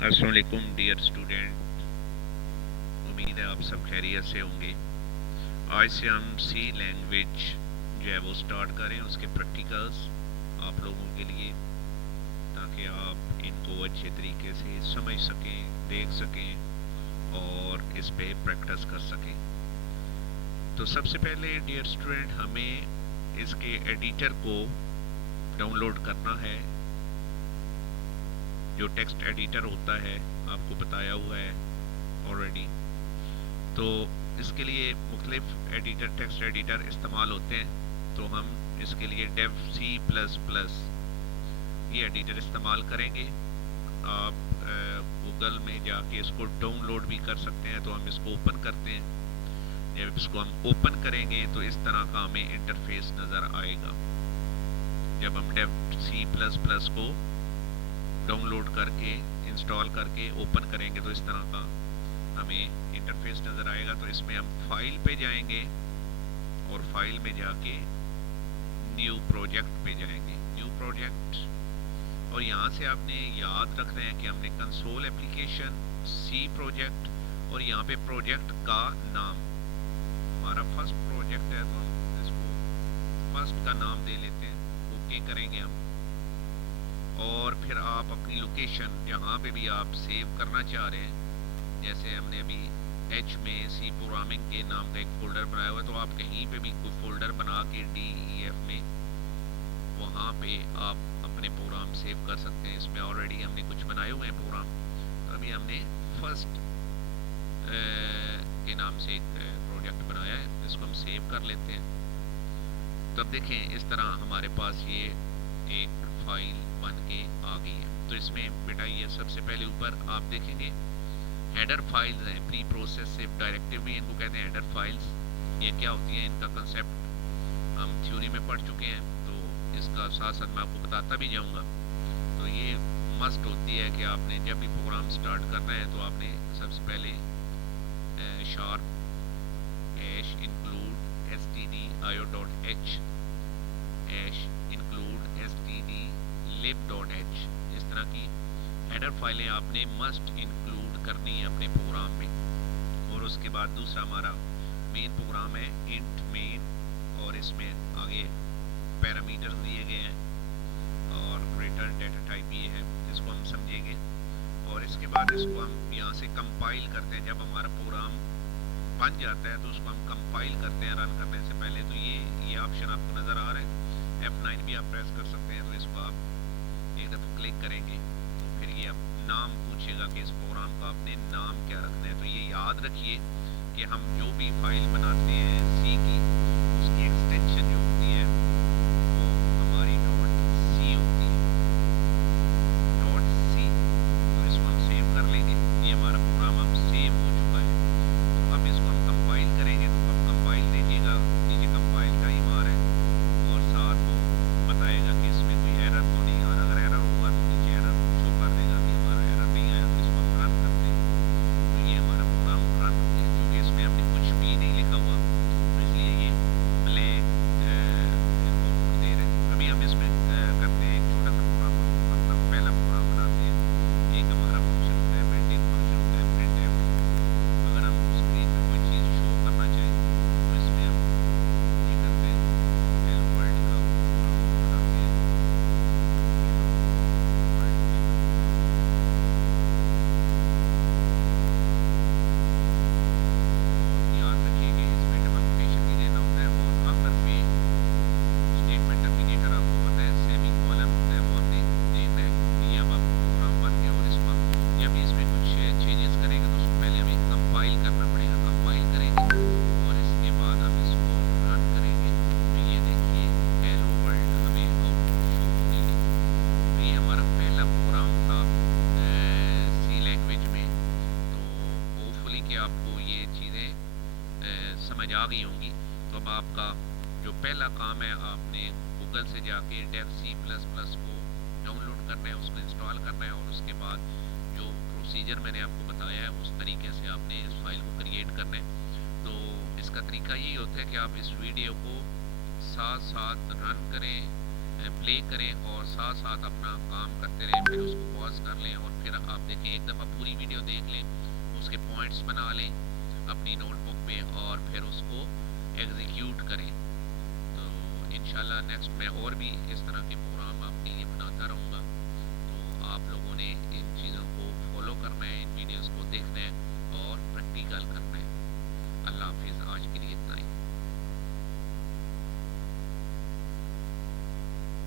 अस्सलाम वालेकुम dear student. उम्मीद है आप सब खैरियत से होंगे। आज से हम सी लैंग्वेज जो है वो स्टार्ट करें, उसके प्रैक्टिकल्स आप लोगों के लिए, ताकि आप इनको अच्छे तरीके से समझ सकें, देख सकें और इस पे प्रैक्टिस कर सकें। तो सबसे पहले डियर स्टूडेंट, हमें इसके एडिटर को डाउनलोड करना है। जो टेक्स्ट एडिटर होता है आपको बताया हुआ है ऑलरेडी। तो इसके लिए मुख्तलिफ एडिटर, टेक्स्ट एडिटर इस्तेमाल होते हैं। तो हम इसके लिए डेव सी प्लस प्लस ये एडिटर इस्तेमाल करेंगे। आप गूगल में जाके इसको डाउनलोड भी कर सकते हैं। तो हम इसको ओपन करते हैं। जब इसको हम ओपन करेंगे तो इस तरह का हमें इंटरफेस नज़र आएगा। जब हम डेव सी प्लस प्लस को डाउनलोड करके, इंस्टॉल करके ओपन करेंगे तो इस तरह का हमें इंटरफेस नज़र आएगा। तो इसमें हम फाइल पे जाएंगे और फाइल में जाके न्यू प्रोजेक्ट पे जाएंगे, न्यू प्रोजेक्ट। और यहाँ से आपने याद रखना है कि हमने कंसोल एप्लीकेशन, सी प्रोजेक्ट और यहाँ पे प्रोजेक्ट का नाम हमारा फर्स्ट प्रोजेक्ट है, तो हम इसको फर्स्ट का नाम दे लेते हैं। ओके करेंगे हम। और फिर आप अपनी लोकेशन जहाँ पे भी आप सेव करना चाह रहे हैं, जैसे हमने अभी एच में सी प्रोग्रामिंग के नाम का एक फोल्डर बनाया हुआ है, तो आप कहीं पे भी कोई फोल्डर बना के DEF में वहाँ पे आप अपने प्रोग्राम सेव कर सकते हैं। इसमें ऑलरेडी हमने कुछ बनाए हुए हैं प्रोग्राम। तो अभी हमने फर्स्ट के नाम से एक प्रोजेक्ट बनाया है, इसको हम सेव कर लेते हैं। तब देखें इस तरह हमारे पास ये एक फाइल बन के आ गई है। तो इसमें बेटा ये सबसे पहले ऊपर आप देखेंगे हेडर फाइल्स हैं, प्री प्रोसेसिव डायरेक्टिव भी इनको कहते हैं हेडर फाइल्स। ये क्या होती है, इनका कंसेप्ट हम थ्योरी में पढ़ चुके हैं, तो इसका साथ साथ मैं आपको बताता भी जाऊंगा। तो ये मस्ट होती है कि आपने जब भी प्रोग्राम स्टार्ट करना है तो आपने सबसे पहले sharp hash include stdio.h hash include stdlib.h, इस तरह की हेडर फाइलें आपने मस्ट इंक्लूड करनी है अपने प्रोग्राम में। और उसके बाद दूसरा हमारा मेन प्रोग्राम है इंट मेन, और इसमें आगे पैरामीटर्स दिए गए हैं और रिटर्न डेटा टाइप ये है, इसको हम समझेंगे। और इसके बाद इसको हम यहाँ से कंपाइल करते हैं। जब हमारा प्रोग्राम बन जाता है तो उसको हम कंपाइल करते हैं रन करने से पहले। तो ये ऑप्शन आपको नज़र आ रहा है, F9 भी आप प्रेस कर सकते हैं। तो इसको आप एक दफ़ा क्लिक करेंगे तो फिर ये आप नाम पूछेगा कि इस प्रोग्राम का आपने नाम क्या रखना है। तो ये याद रखिए कि हम जो भी फाइल बनाते हैं सी की, उसकी एक्सटेंशन जो होती है वो हमारी .c होती है, .c। तो इसको हम सेव कर लेंगे। ये हमारा प्रोग्राम अब सेव हो चुका है। तो अब इसको हम कंपाइल करेंगे। तो अब कंपाइल देखिएगा, नीचे कंपाइल टाइम आ रहा है और साथ वो बताएगा कि इसमें कोई एरर तो नहीं आ रहा। अगर एरर होगा तो नीचे एरर शो कर देगा कि हमारा एरर नहीं आया। तो इसको हम रन करते हैं। तो ये हमारा प्रोग्राम रन हो गया, क्योंकि इसमें हमने कुछ भी नहीं लिखा हुआ, तो इसलिए ये ब्लैंक आउटपुट दे रहे हैं। अभी हम इसमें करते हैं एक छोटा सा प्रोग्राम, मतलब पहला प्रोग्राम बनाते हैं। एक हमारा फंक्शन होता है बिल्ट इन फंक्शन होता है printf। अगर हम स्क्रीन पे कोई चीज़ शो करना चाहें तो इसमें हम ये करते हैं, हेलो वर्ल्ड का प्रोग्राम बनाते हैं। हेलो वर्ल्ड याद रखिए कि इसमें डबल कोटेशन भी देना होता है, और आखिर में स्टेटमेंट टर्मिनेटर आपको पता है सेमी कॉलन होता है, वो आपने देना है। ये अब आपका प्रोग्राम बन गया। और इसको जब भी इसमें कुछ चेंजेस करेंगे तो उसको पहले हमें कंपाइल करना पड़ेगा। कंपाइल करेंगे और इसके बाद हम इसको रन करेंगे। तो ये देखिए हेलो वर्ल्ड हमें आउटपुट शो हो गई है। तो ये हमारा पहला प्रोग्राम था सी लैंग्वेज में। तो होपफुली कि आपको ये चीज़ें समझ आ गई होंगी। तो अब आपका जो पहला काम है, आपने गूगल से जाके डेव सी प्लस प्लस को डाउनलोड करना है, उसको इंस्टॉल करना है। और उसके बाद जो प्रोसीजर मैंने आपको बताया है उस तरीके से आपने इस फाइल को क्रिएट करना है। तो इसका तरीका यही होता है कि आप इस वीडियो को साथ साथ रन करें, प्ले करें और साथ साथ अपना काम करते रहें। फिर उसको पॉज कर लें और फिर آپ دیکھیں، ایک دفعہ پوری ویڈیو دیکھ لیں، اس کے پوائنٹس بنا لیں اپنی نوٹ بک میں اور پھر اس کو ایگزیکیوٹ کریں. تو انشاءاللہ نیکسٹ میں اور بھی اس طرح کے پروگرام آپ کے لیے